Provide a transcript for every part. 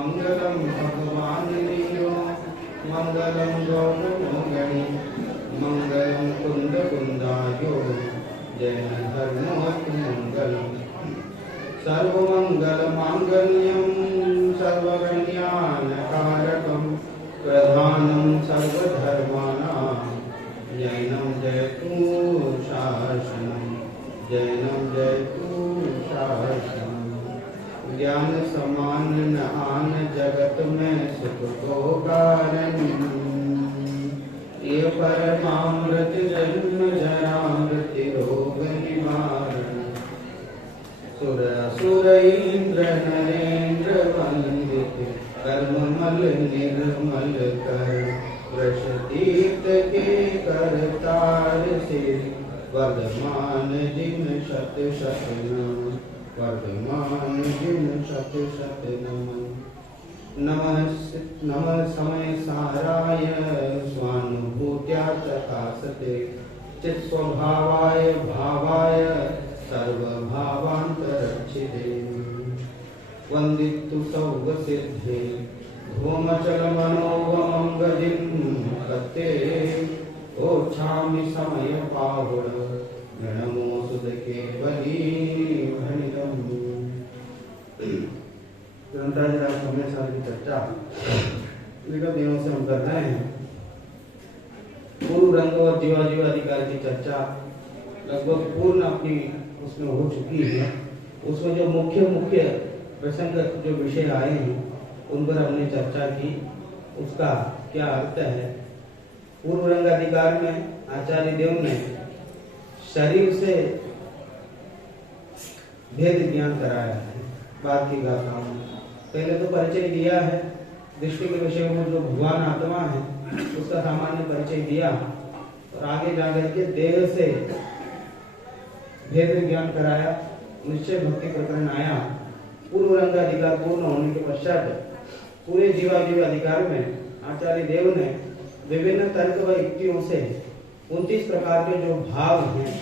मंगलम भगवान वीरो मंगलम गौरमोगणी मंगलम कुंद कुंदायो जय धर्मोऽस्तु मंगलम सर्वमंगल मांगल्यम सर्वकल्याणकारकम प्रधानम सर्वधर्माणां जैनं जयतु शासनम जैनं जयतु शासनम ज्ञान समान न आन जगत में सुख को कारण ये परमामृत जन्म जरा मृत्यु रोग निवारण सुर असुर इंद्र नरेंद्र वंदित कर्म मल निर्मल कर वृष तीर्थ के करतार से वर्धमान जिन शत शत नमः वर्धमान जिन शत शत नमः नमः समय साराय स्वानुभूत्या प्रकाशते चित स्वभावाय भावाय सर्वभावान्तरक्षिते वन्दितु सौवसिद्धे धूमचलमनोवमङ्गदिं कत्ते ओछामि समय पाहुण नमो सुदके बली भणितम्। ग्रंथराज समय साल की चर्चा विगत दिनों से हम कर रहे हैं। पूर्व रंग और जीवाजीव अधिकार की चर्चा लगभग पूर्ण अपनी उसमें हो चुकी है। उसमें जो मुख्य प्रसंग जो विषय आए हैं उन पर हमने चर्चा की, उसका क्या अर्थ है। पूर्व रंग अधिकार में आचार्य देव ने शरीर से भेद ज्ञान कराया है। बात की गाथाओं में पहले तो परिचय दिया है, दृष्टि के विषय में जो भगवान आत्मा है उसका सामान्य परिचय दिया, और आगे जाकर के देह से भेद ज्ञान कराया। निश्चय भक्ति प्रकरण आया। पूर्व रंग अधिकार पूर्ण होने के पश्चात पूरे जीवाजीव अधिकार में आचार्य देव ने विभिन्न तर्क व युक्तियों से 29 प्रकार के जो भाव हैं,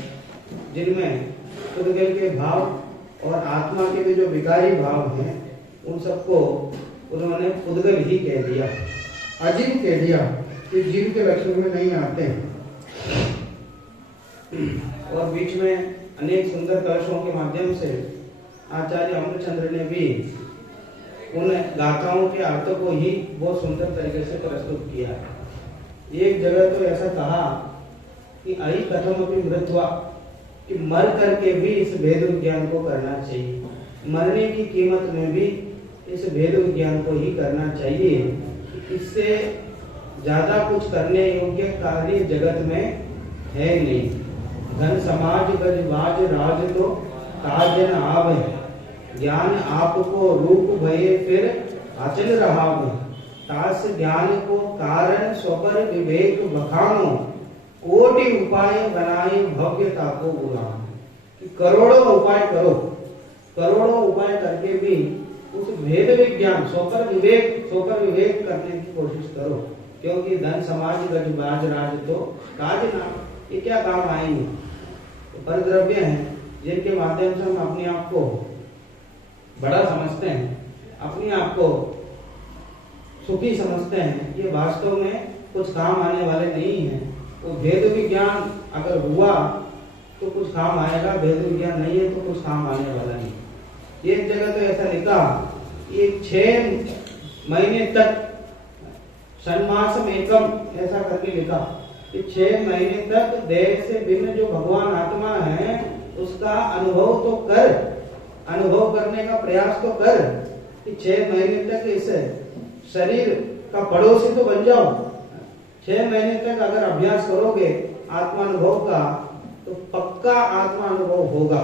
जिनमें पुद्गल के भाव और आत्मा के भी जो विकारी भाव हैं, उन सबको उन्होंने पुद्गल ही कह दिया, अजीव कह दिया कि जीव के लक्षण में नहीं आते हैं। और बीच में अनेक सुंदर कलशों के माध्यम से आचार्य अमरचंद्र ने भी उन गाथाओं के अर्थों को ही बहुत सुंदर तरीके से प्रस्तुत किया। एक जगह तो ऐसा कहा कि अहि कथम अपि मृत्वा, कि मर करके भी इस भेद ज्ञान को करना चाहिए, मरने की कीमत में भी इस भेद ज्ञान को ही करना चाहिए। इससे ज्यादा कुछ करने योग्य कार्य जगत में है नहीं। धन समाज गज बाज राज तो ताज न आवे, ज्ञान आपको रूप भये फिर अचल रहावे। तास ज्ञान को कारण स्वपर विवेक बखानो, कोटि उपाय बनाए भव्यता को बुलाओ। कि करोड़ों उपाय करो, करोड़ों उपाय करके भी उस भेद विज्ञान स्वपर विवेक करने की कोशिश करो, क्योंकि धन समाज गज बाज राज तो काज ना, ये क्या काम आएंगे। तो परद्रव्य हैं जिनके माध्यम से हम अपने आप को बड़ा समझते हैं, अपने आप को सुखी समझते हैं, ये वास्तव में कुछ काम आने वाले नहीं है। वो भेद विज्ञान अगर हुआ तो कुछ काम आएगा, भेद विज्ञान नहीं है तो कुछ काम आने वाला नहीं। एक जगह तो ऐसा लिखा, ये 6 महीने तक षण्मासम एकम ऐसा करके लिखा कि 6 महीने तक देह से भिन्न जो भगवान आत्मा है उसका अनुभव तो कर, अनुभव करने का प्रयास तो कर, कि 6 महीने तक इस शरीर का पड़ोसी तो बन जाओ। 6 महीने तक अगर अभ्यास करोगे आत्मानुभव का तो पक्का आत्मानुभव होगा।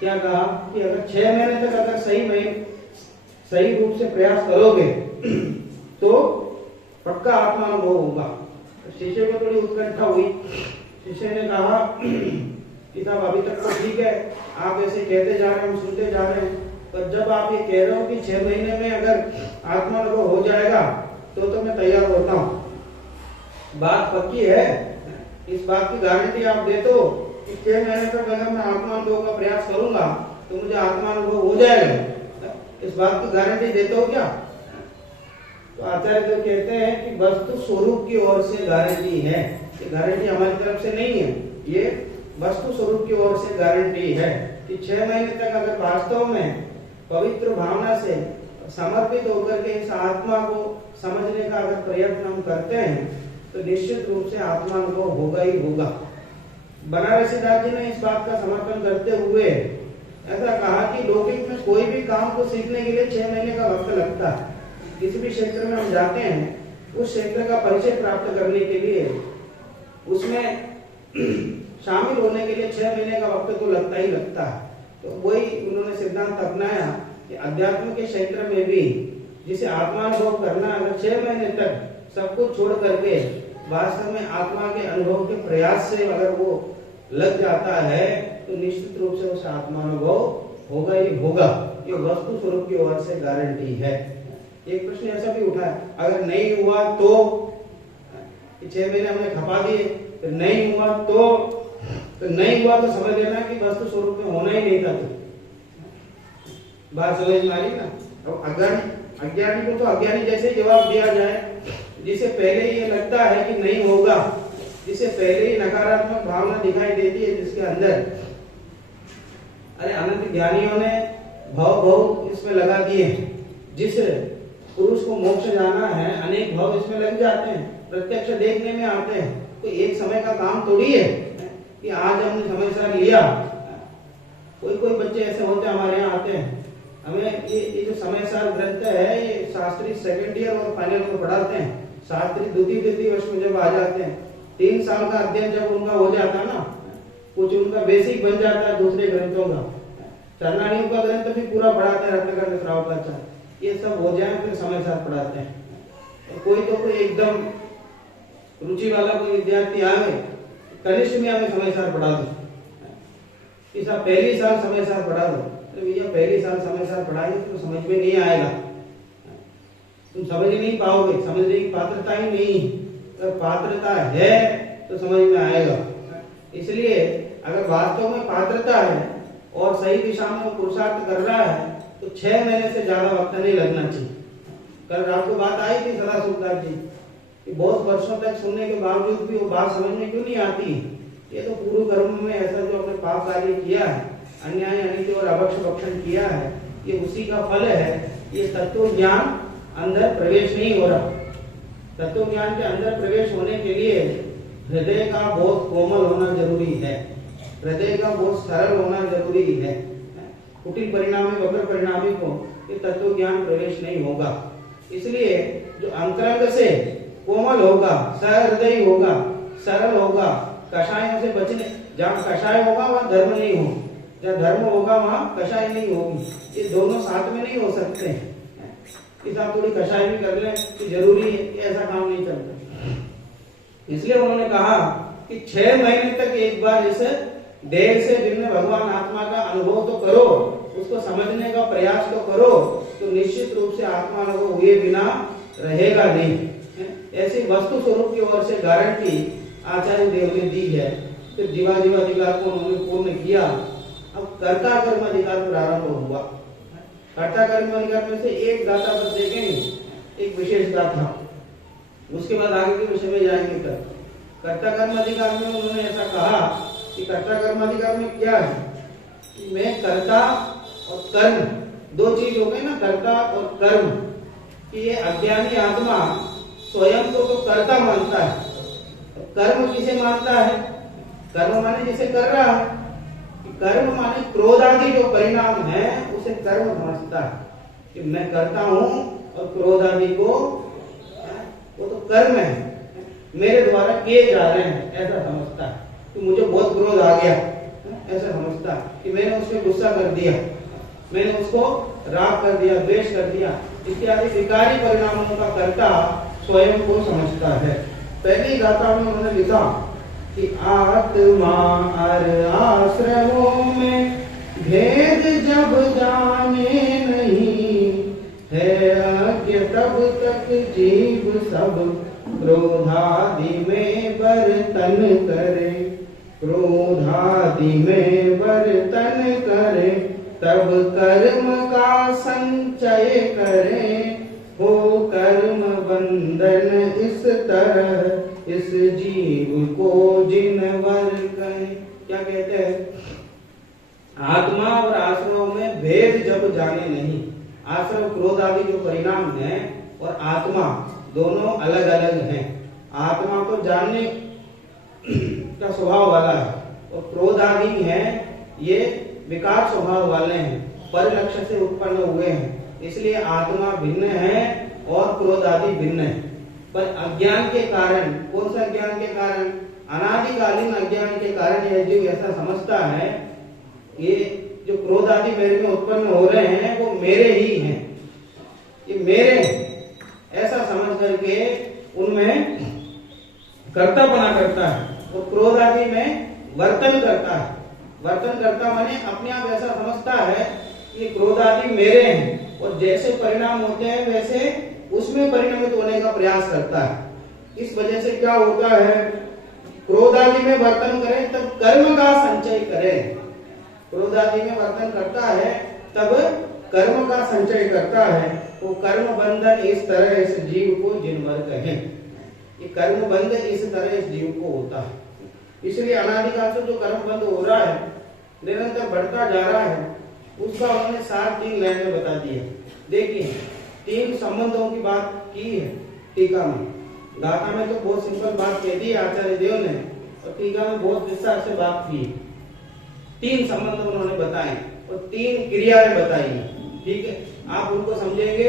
क्या कहा कि अगर 6 महीने तक अगर सही रूप से प्रयास करोगे तो पक्का आत्मानुभव होगा। शिष्य को थोड़ी उत्कंठा हुई। शिष्य ने कहा कि साहब अभी तक तो ठीक है, आप ऐसे कहते जा रहे हैं, हम सुनते जा रहे हैं, पर जब आप ये कह रहे हो कि 6 महीने में अगर आत्मानुभव हो जाएगा तो मैं तैयार होता हूँ। बात पक्की है, इस बात की गारंटी आप दे दो कि 6 महीने तक अगर मैं आत्मानुभव का प्रयास करूंगा तो मुझे आत्मानुभव हो जाएगा। इस बात की गारंटी देते हो क्या? तो आचार्य तो कहते हैं कि वस्तु स्वरूप की ओर से गारंटी है, ये गारंटी हमारी तरफ से नहीं है, ये वस्तु स्वरूप की ओर से गारंटी है कि 6 महीने तक अगर वास्तव में पवित्र भावना से समर्पित होकर के इस आत्मा को समझने का अगर प्रयत्न हम करते हैं तो निश्चित रूप से आत्मा अनुभव होगा ही होगा। बनारसी दास जी ने इस बात का समर्थन करते हुए ऐसा कहा कि लौकिक में कोई भी काम को सीखने के लिए 6 महीने का वक्त लगता है। किसी भी क्षेत्र में हम जाते हैं, उस क्षेत्र का परिचय प्राप्त करने के लिए, उसमें शामिल होने के लिए 6 महीने का वक्त तो लगता ही लगता है। तो वही उन्होंने सिद्धांत अपनाया कि अध्यात्म के क्षेत्र में भी जिसे आत्मानुभव करना, अगर 6 महीने तक सब कुछ छोड़ करके वास्तव में आत्मा के अनुभव के प्रयास से अगर वो लग जाता है तो निश्चित रूप से उस आत्मानुभव होगा ही होगा। ये वस्तु स्वरूप की ओर से गारंटी है। एक प्रश्न ऐसा भी उठा है, अगर नहीं हुआ तो 6 महीने हमने खपा दिए, फिर नहीं हुआ तो नहीं हुआ तो समझ लेना कि वस्तु स्वरूप में होना ही नहीं था। तो बात समझ में आ रही ना? अब अज्ञानी को तो अज्ञानी जैसे जवाब दिया जाए, जिसे पहले ये लगता है कि नहीं होगा, जिसे पहले ही नकारात्मक भावना दिखाई देती है जिसके अंदर, अरे अनंत ज्ञानियों ने भव इसमें लगा दिए। जिस पुरुष को मोक्ष जाना है, अनेक भव इसमें लग जाते हैं, प्रत्यक्ष देखने में आते हैं। तो एक समय का काम थोड़ी है कि आज हमने समय लिया। कोई बच्चे ऐसे होते हैं हमारे यहाँ आते हैं, हमें ये जो समय सार ग्रंथ है ये शास्त्री सेकेंड ईयर और फाइनल में पढ़ाते हैं। शास्त्री द्वितीय वर्ष में जब आ जाते हैं, 3 साल का अध्ययन जब उनका हो जाता है ना, कुछ उनका बेसिक बन जाता है दूसरे ग्रंथों का। चरणानियों का ग्रंथ भी पूरा पढ़ाते हैं, रत्नाकर मिश्राओं का अच्छा, ये सब हो जाए फिर समय साथ पढ़ाते हैं। तो कोई एकदम रुचि वाला कोई विद्यार्थी आवे, कनिष्ठ में हमें समय साथ पढ़ा दो, इस पहली साल समय साथ पढ़ा दो। तो भैया पहली साल समय साथ पढ़ाएंगे तो समझ में नहीं आएगा, तुम समझ नहीं पाओगे, समझने की पात्रता ही नहीं। अगर पात्रता है तो समझ में आएगा। इसलिए अगर वास्तव में पात्रता है और सही दिशा में पुरुषार्थ कर रहा है तो 6 महीने से ज्यादा वक्त नहीं लगना चाहिए। कल रात को बात आई थी सदा सुखदास जी कि बहुत वर्षों तक सुनने के बावजूद भी वो बात समझ में क्यों नहीं आती। ये तो पूर्व कर्म में ऐसा जो अपने पाप कार्य किया है, अन्याय अनिति और अभक्ष भक्षण किया है, ये उसी का फल है। ये तत्व ज्ञान अंदर प्रवेश नहीं हो रहा। तत्व ज्ञान के अंदर प्रवेश होने के लिए हृदय का बहुत कोमल होना जरूरी है, हृदय का बहुत सरल होना जरूरी है। कुटिल परिणामी वक्र परिणामी को ये तत्व ज्ञान प्रवेश नहीं होगा। इसलिए जो अंतरंग से कोमल होगा, सहृदयी होगा, सरल होगा, कषायों से बचने, जहाँ कषाय होगा वहाँ धर्म नहीं हो, जहाँ धर्म होगा वहाँ कषाय नहीं होगी। ये दोनों साथ में नहीं हो सकते। इस आप थोड़ी कषाय भी कर लें तो जरूरी है, ऐसा काम नहीं चलता। इसलिए उन्होंने कहा कि 6 महीने तक एक बार इस देर से दिन में भगवान आत्मा का अनुभव तो करो, उसको समझने का प्रयास तो करो, तो निश्चित रूप से आत्मा अनुभव हुए बिना रहेगा नहीं। ऐसी वस्तु स्वरूप की ओर से गारंटी आचार्य देव ने दी है। फिर जीवाधिकार को उन्होंने पूर्ण किया। अब कर्ता कर्म अधिकार प्रारंभ हुआ। कर्ता कर्म अधिकार में से एक गाथा बस देखेंगे, एक विशेष गाथा, उसके बाद आगे के विषय में जाएंगे। कर्ता कर्म अधिकार में उन्होंने ऐसा कहा कि कर्ता कर्म अधिकार में क्या है कि मैं कर्ता और कर्म, दो चीज हो गई ना, कर्ता और कर्म, कि ये अज्ञानी आत्मा स्वयं को तो कर्ता मानता है। कर्म किसे मानता है? कर्म माने जिसे कर रहा है। कर्म माने क्रोध आदि जो परिणाम है उसे कर्म समझता है कि मैं करता हूं, और क्रोध आदि को वो तो कर्म है, मेरे द्वारा किए जा रहे हैं, ऐसा समझता है। कि मुझे बहुत क्रोध आ गया, ऐसा समझता है कि मैंने उसमें गुस्सा कर दिया, मैंने उसको राग कर दिया, द्वेष कर दिया, इत्यादि विकारी परिणामों का कर्ता स्वयं को समझता है। पहली गाथा में उन्होंने लिखा कि आत्मा और आश्रमों में भेद जब जाने नहीं है, अज्ञ तब तक जीव सब क्रोधादि में वर्तन करे, क्रोधादि में वर्तन करे, तब कर्म का संचय करें, हो कर्म बंधन इस तरह, इस जीव को जिनवर कहें। क्या कहते हैं? आत्मा और आश्रव में भेद जब जाने नहीं, आश्रव क्रोध आदि जो परिणाम है और आत्मा दोनों अलग अलग हैं। आत्मा तो जानने का स्वभाव वाला है और क्रोध आदि है ये विकार स्वभाव वाले हैं, परिलक्ष्य से उत्पन्न हुए हैं, इसलिए आत्मा भिन्न है और क्रोध आदि भिन्न है। पर अज्ञान के कारण, कौन सा अज्ञान के कारण? अनादिकालीन अज्ञान के कारण यह जीव ऐसा समझता है ये जो क्रोध आदि मेरे में उत्पन्न हो रहे हैं वो मेरे ही हैं, ये मेरे हैं, ऐसा समझ करके उनमें कर्तापना करता है और क्रोध आदि में वर्तन करता है। वर्तन करता माने अपने आप ऐसा समझता है कि क्रोध आदि मेरे हैं और जैसे परिणाम होते हैं वैसे उसमें परिणमित होने का प्रयास करता है। इस वजह से क्या होता है? क्रोध आदि में वर्तन करें तब कर्म का संचय करें। क्रोध आदि में वर्तन करता है तब कर्म का संचय करता है। वो कर्म बंधन इस तरह इस जीव को जिनवर कहें। ये कर्म बंध इस तरह इस जीव को होता है। इसलिए अनादिकाल से जो कर्म बंध हो रहा है, निरंतर बढ़ता जा रहा है, उसका उन्होंने 3 लाइन में बता दिया। देखिए 3 संबंधों की बात की है टीका में। गाथा में तो बहुत सिंपल बात कह दी आचार्य देव ने और टीका में बहुत विस्तार से बात की। 3 संबंध उन्होंने बताए और 3 क्रियाएं बताई। ठीक है, आप उनको समझेंगे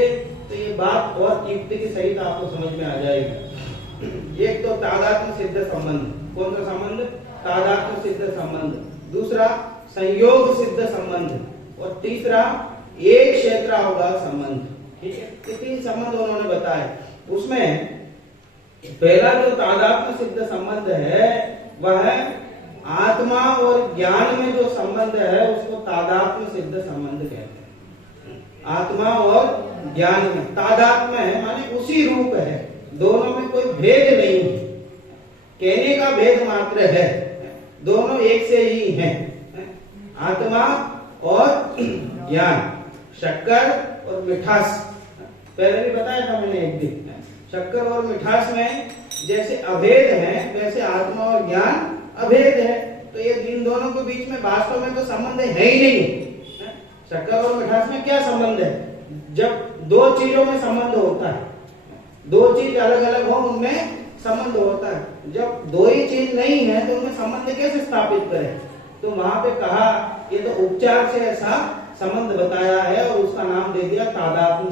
तो ये बात और युक्ति की सहित आपको समझ में आ जाएगी। एक तो तादात्म्य सिद्ध संबंध। कौन सा संबंध? तादात्म्य सिद्ध संबंध। दूसरा संयोग सिद्ध संबंध और तीसरा एक क्षेत्रावगाह संबंध। ठीक है, ये 3 संबंध उन्होंने बताए। उसमें पहला जो तादात्म्य सिद्ध संबंध है वह आत्मा और ज्ञान में जो संबंध है उसको तादात्म्य सिद्ध संबंध कहते हैं। आत्मा और ज्ञान में तादात्म्य है माने उसी रूप है, दोनों में कोई भेद नहीं है, कहने का भेद मात्र है, दोनों एक से ही हैं। आत्मा और ज्ञान, शक्कर और मिठास, पहले भी बताया था मैंने एक दिन। शक्कर और मिठास में जैसे अभेद है वैसे आत्मा और ज्ञान अभेद है। तो ये इन दोनों के बीच में वास्तव में तो संबंध है ही नहीं। शक्कर और मिठास में क्या संबंध है? जब 2 चीजों में संबंध होता है, 2 चीज अलग अलग हो उनमें संबंध होता है। जब 2 ही चीज नहीं है तो उनमें संबंध कैसे स्थापित करें? तो वहां पे कहा ये तो उपचार से ऐसा संबंध बताया है और उसका नाम दे दिया तादात्म्य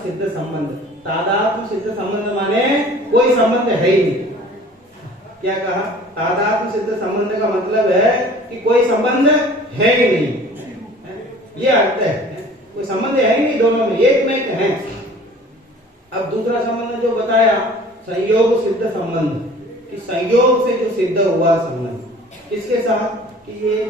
सिद्ध संबंध। तादात्म्य सिद्ध संबंध माने कोई संबंध है ही नहीं। क्या कहा? तादात्म्य सिद्ध संबंध का मतलब है कि कोई संबंध है ही नहीं, ये अर्थ है। कोई संबंध है ही नहीं, दोनों में एक में एक है। अब दूसरा संबंध जो बताया संयोग सिद्ध संबंध, कि संयोग से जो सिद्ध हुआ संबंध किसके साथ? कि ये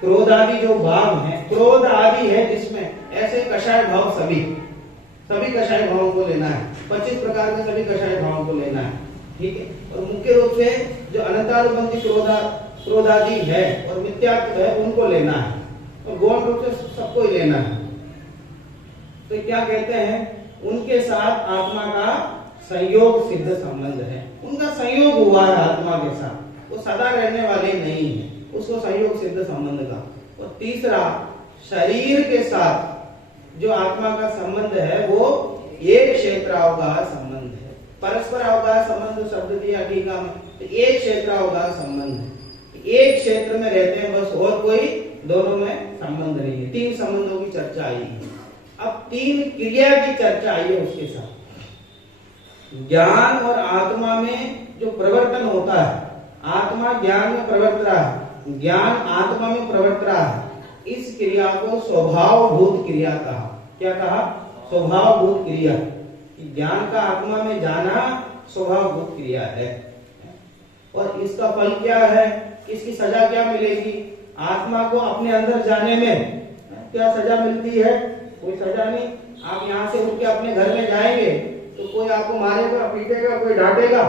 क्रोध आदि जो भाव है, क्रोध आदि है जिसमें ऐसे कषाय भाव सभी कषाय भावों को लेना है। 25 प्रकार के सभी कषाय भावों को लेना है। ठीक है, और मुख्य रूप से जो अनंतानुबंधी क्रोध आदि है और मिथ्यात्व है उनको लेना है और गौण रूप से सबको ही लेना है। तो क्या कहते हैं? उनके साथ आत्मा का संयोग सिद्ध संबंध है। उनका संयोग हुआ है आत्मा के साथ, वो सदा रहने वाले नहीं है, उसको संयोग सिद्ध संबंध का। और तीसरा शरीर के साथ जो आत्मा का संबंध है वो एक क्षेत्रावगाह संबंध है। परस्पर अवगाह संबंध शब्द दिया टीका में, तो एक क्षेत्रावगाह संबंध है। एक क्षेत्र में रहते हैं बस, और कोई दोनों में संबंध नहीं है। 3 संबंधों की चर्चा आई है। अब 3 क्रिया की चर्चा आई है उसके साथ। ज्ञान और आत्मा में जो प्रवर्तन होता है, आत्मा ज्ञान में प्रवर्त रहा है, ज्ञान आत्मा में प्रवर्त रहा है, इस क्रिया को स्वभावभूत क्रिया कहा। क्या कहा? स्वभावभूत क्रिया। ज्ञान का आत्मा में जाना स्वभावभूत क्रिया है। और इसका फल क्या है? इसकी सजा क्या मिलेगी? आत्मा को अपने अंदर जाने में क्या सजा मिलती है? कोई सजा नहीं। आप यहाँ से उठ के अपने घर में जाएंगे तो कोई आपको मारेगा, पीटेगा, कोई डांटेगा।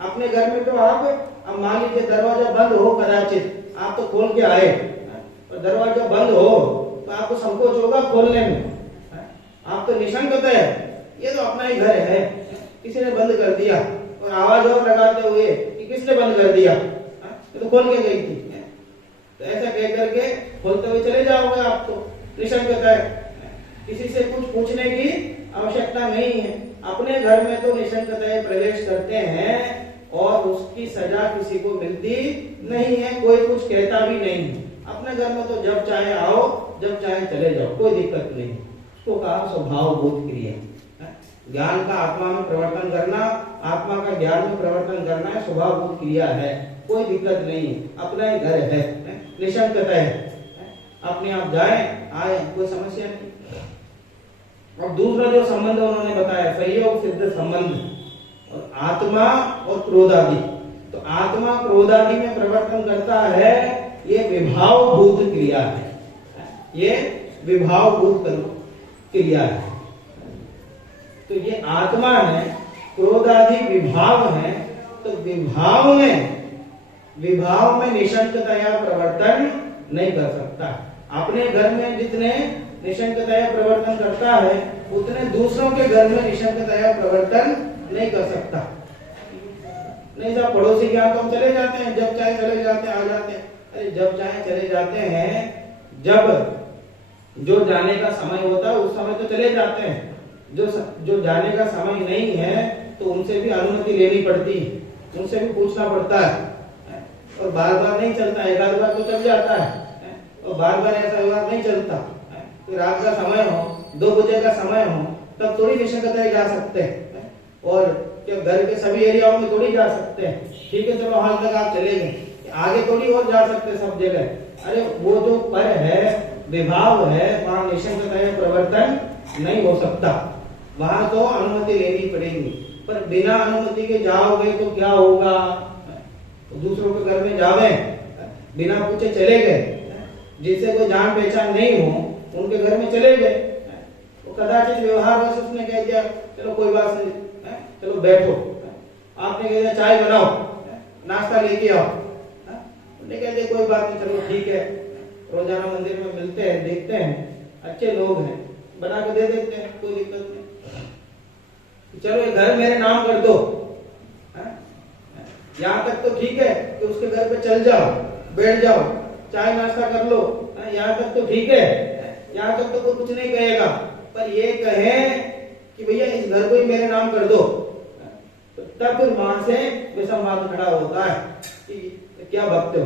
अपने घर में तो आप, अब मान लीजिए दरवाजा बंद हो कदाचित, आप तो खोल के आए, और दरवाजा बंद हो तो आपको संकोच होगा खोलने में। आप तो निशंकतः है, ये तो अपना ही घर है, किसी ने बंद कर दिया, और आवाज और लगाते हुए कि किसने बंद कर दिया, ये तो खोल के गई थी। तो ऐसा कह करके खोलते हुए चले जाओगे आप तो निशंकतः है, किसी से कुछ पूछने की आवश्यकता नहीं है। अपने घर में तो निशंकतः प्रवेश करते हैं और उसकी सजा किसी को मिलती नहीं है, कोई कुछ कहता भी नहीं है। अपने घर में तो जब चाहे आओ, जब चाहे चले जाओ, कोई दिक्कत नहीं। उसको कहा स्वभावभूत क्रिया। ज्ञान का आत्मा में प्रवर्तन करना, आत्मा का ज्ञान में प्रवर्तन करना है, स्वभावभूत क्रिया है, कोई दिक्कत नहीं है, अपना ही घर है, निशंकतः है, अपने आप जाए आए, कोई समस्या नहीं। और दूसरा जो संबंध उन्होंने बताया संयोग सिद्ध संबंध, और आत्मा और क्रोधादि। तो आत्मा क्रोधादि में प्रवर्तन करता है, ये विभावभूत क्रिया है, ये विभावभूत क्रिया है। तो ये आत्मा है, क्रोधादि विभाव है, तो विभाव में निशंकतया प्रवर्तन नहीं कर सकता। अपने घर में जितने निशंकतया प्रवर्तन करता है, उतने दूसरों के घर में निशंकतया प्रवर्तन नहीं कर सकता। नहीं साहब, पड़ोसी के यहाँ तो हम चले जाते हैं, जब चाहे चले जाते हैं, आ जाते हैं। अरे जब चाहे चले जाते हैं, जब जो जाने का समय होता है उस समय तो चले जाते हैं, जो जाने का समय नहीं है तो उनसे भी अनुमति लेनी पड़ती है, उनसे भी पूछना पड़ता है, और बार बार नहीं चलता, एक आध बार तो चल जाता है, और बार बार ऐसा व्यवहार नहीं चलता। तो रात का समय हो, 2 बजे का समय हो, तब थोड़ी निशंकतः जा सकते हैं, और क्या घर के सभी एरियाओं में थोड़ी जा सकते हैं। ठीक है, चलो हाल तक आप चले गए, आगे थोड़ी और जा सकते सब जगह। अरे वो जो पर है, विभाव है, वहां निशंकतः प्रवर्तन नहीं हो सकता, वहां तो अनुमति लेनी पड़ेगी। पर बिना अनुमति के जाओगे तो क्या होगा? तो दूसरों के घर में जावे, बिना पूछे चले गए, जिससे कोई जान पहचान नहीं हो उनके घर में चले गए, तो कदाचित व्यवहार वश उसने कह दिया चलो कोई बात नहीं, चलो बैठो। आपने कह दिया चाय बनाओ, नाश्ता लेके आओ, उन्होंने कह दिया कोई बात नहीं, चलो ठीक है, रोजाना मंदिर में मिलते हैं, देखते हैं, अच्छे लोग हैं, बना के दे देते हैं, कोई दिक्कत नहीं। चलो ये घर मेरे नाम कर दो, यहाँ तक तो ठीक है कि उसके घर पे चल जाओ, बैठ जाओ, चाय नाश्ता कर लो, यहाँ तक तो ठीक है, यहाँ तक तो कोई कुछ नहीं कहेगा। पर ये कहे कि भैया इस घर को ही मेरे नाम कर दो, तो तब फिर वहां से विसंवाद खड़ा होता है कि क्या भक्त हो,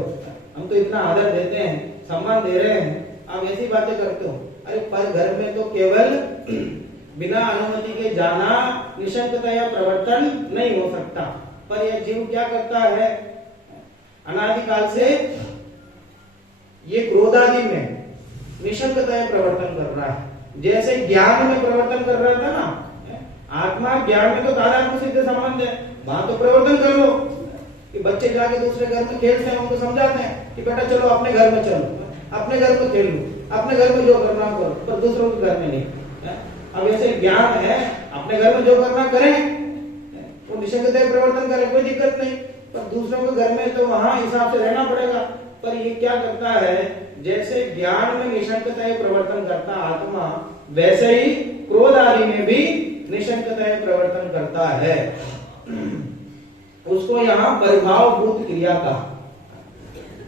हम तो इतना आदर देते हैं, सम्मान दे रहे हैं, आप ऐसी बातें करते हो। अरे पर घर में तो केवल बिना अनुमति के जाना निशंकतया प्रवर्तन नहीं हो सकता। पर यह जीव क्या करता है, अनादिकाल से ये क्रोधादि में निशंकतया प्रवर्तन कर रहा है। जैसे ज्ञान में प्रवर्तन कर रहा था ना, आत्मा ज्ञान में तो तादात्म्य सिद्ध संबंध है, वहां तो प्रवर्तन कर लो कि बच्चे जाके दूसरे घर में खेलते हैं, उनको समझाते हैं कि बेटा चलो अपने घर में चलो, अपने घर में खेल लो, अपने घर में जो करना करो, पर दूसरों के घर में नहीं। अब ऐसे ज्ञान है, अपने घर में जो करना करें, वो निशंकतया प्रवर्तन करें, कोई दिक्कत नहीं, पर दूसरों के घर में तो वहां हिसाब से रहना पड़ेगा। पर ये क्या करता है, जैसे ज्ञान में निशंकतया प्रवर्तन करता आत्मा, वैसे ही क्रोध आदि में भी निशंकतया प्रवर्तन करता है। उसको यहाँ परिभावभूत क्रिया का,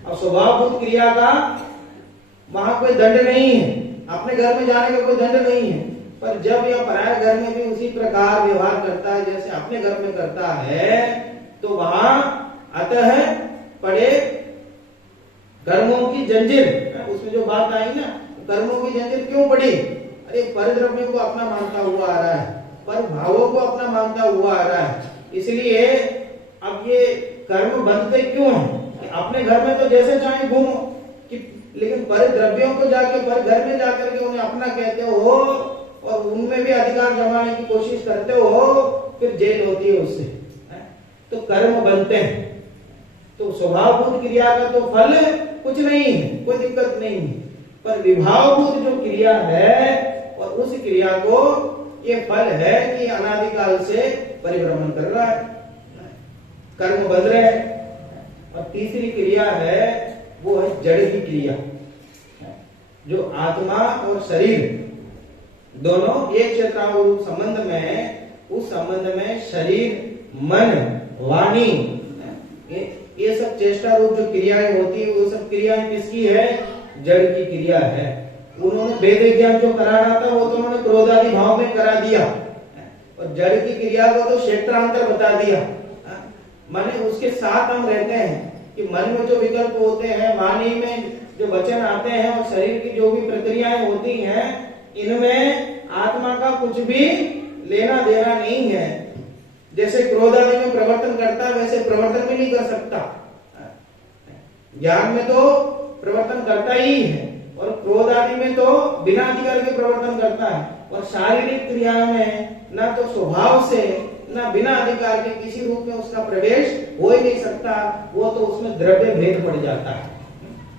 और स्वभावभूत क्रिया का वहां कोई दंड नहीं है, अपने घर में जाने का कोई दंड नहीं है। पर जब यह पराये घर में भी उसी प्रकार व्यवहार करता है जैसे अपने घर में करता है, तो वहां अतः पड़े कर्मों की जंजीर, उसमें जो बात आई ना, कर्मों की जंजीर क्यों पड़ी? अरे पर द्रव्यों को अपना मानता हुआ आ रहा है, पर भावों को अपना मानता हुआ आ रहा है, इसलिए अब ये कर्म बंधते क्यों है? अपने घर में तो जैसे चाहे घूमो, लेकिन पर द्रव्यों को जाके पर घर में जाकर के उन्हें अपना कहते हो और उनमें भी अधिकार जमाने की कोशिश करते हो, फिर जेल होती है उससे, तो कर्म बनते हैं। तो स्वभावभूत क्रिया का तो फल कुछ नहीं है, कोई दिक्कत नहीं है, पर विभावभूत जो क्रिया है और उस क्रिया को ये फल है कि अनादिकाल से परिभ्रमण कर रहा है, कर्म बन रहे हैं। और तीसरी क्रिया है वो है जड़ की क्रिया। जो आत्मा और शरीर दोनों एक क्षेत्रावरूप संबंध में है, उस संबंध में शरीर, मन, वाणी, ये सब चेष्टा रूप जो क्रियाएं होती है, वो सब क्रियाएं किसकी है? जड़ की क्रिया है। उन्होंने वेद ज्ञान जो कराना था वो तो उन्होंने क्रोधादि भाव में करा दिया, और जड़ की क्रिया को तो क्षेत्रांतर बता दिया। माने उसके साथ हम रहते हैं कि मन में जो विकल्प होते हैं, वाणी में जो वचन आते हैं, और शरीर की जो भी प्रक्रियाएं होती हैं, इनमें आत्मा का कुछ भी लेना देना नहीं है। जैसे क्रोध आदि में प्रवर्तन करता है, वैसे प्रवर्तन भी नहीं कर सकता। ज्ञान में तो प्रवर्तन करता ही है, और क्रोध आदि में तो बिना अधिकार के प्रवर्तन करता है। और शारीरिक क्रिया में ना तो स्वभाव से ना बिना अधिकार के किसी रूप में उसका प्रवेश हो ही नहीं सकता। वो तो उसमें द्रव्य भेद पड़ जाता है,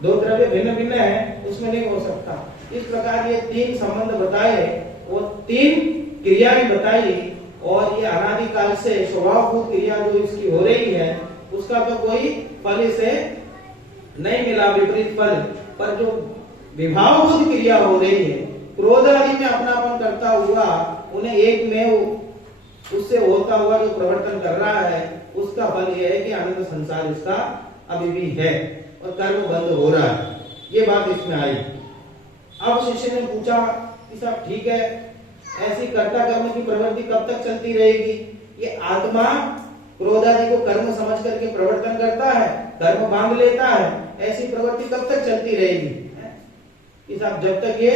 दो द्रव्य भिन्न भिन्न है, उसमें नहीं हो सकता। इस प्रकार ये तीन संबंध बताए, वो तीन क्रियाएं बताई, और ये अनादिकाल से स्वभावभूत क्रिया जो इसकी हो रही है, उसका तो कोई फल इसे नहीं मिला, विपरीत फल। पर जो विभावभूत क्रिया हो रही है, क्रोध आदि में अपनापन करता हुआ उन्हें एक में उससे होता हुआ जो प्रवर्तन कर रहा है, उसका फल यह है कि अनंत संसार इसका अभी भी है और कर्म बंद हो रहा है। ये बात इसमें आई। अब शिष्य ने पूछा कि साहब ठीक है, ऐसी कर्ता कर्म की प्रवृत्ति कब तक चलती रहेगी? ये आत्मा क्रोध आदि को कर्म समझ करके प्रवर्तन करता है, कर्म बांध लेता है, ऐसी प्रवृत्ति कब तक चलती रहेगी? कि साहब जब तक ये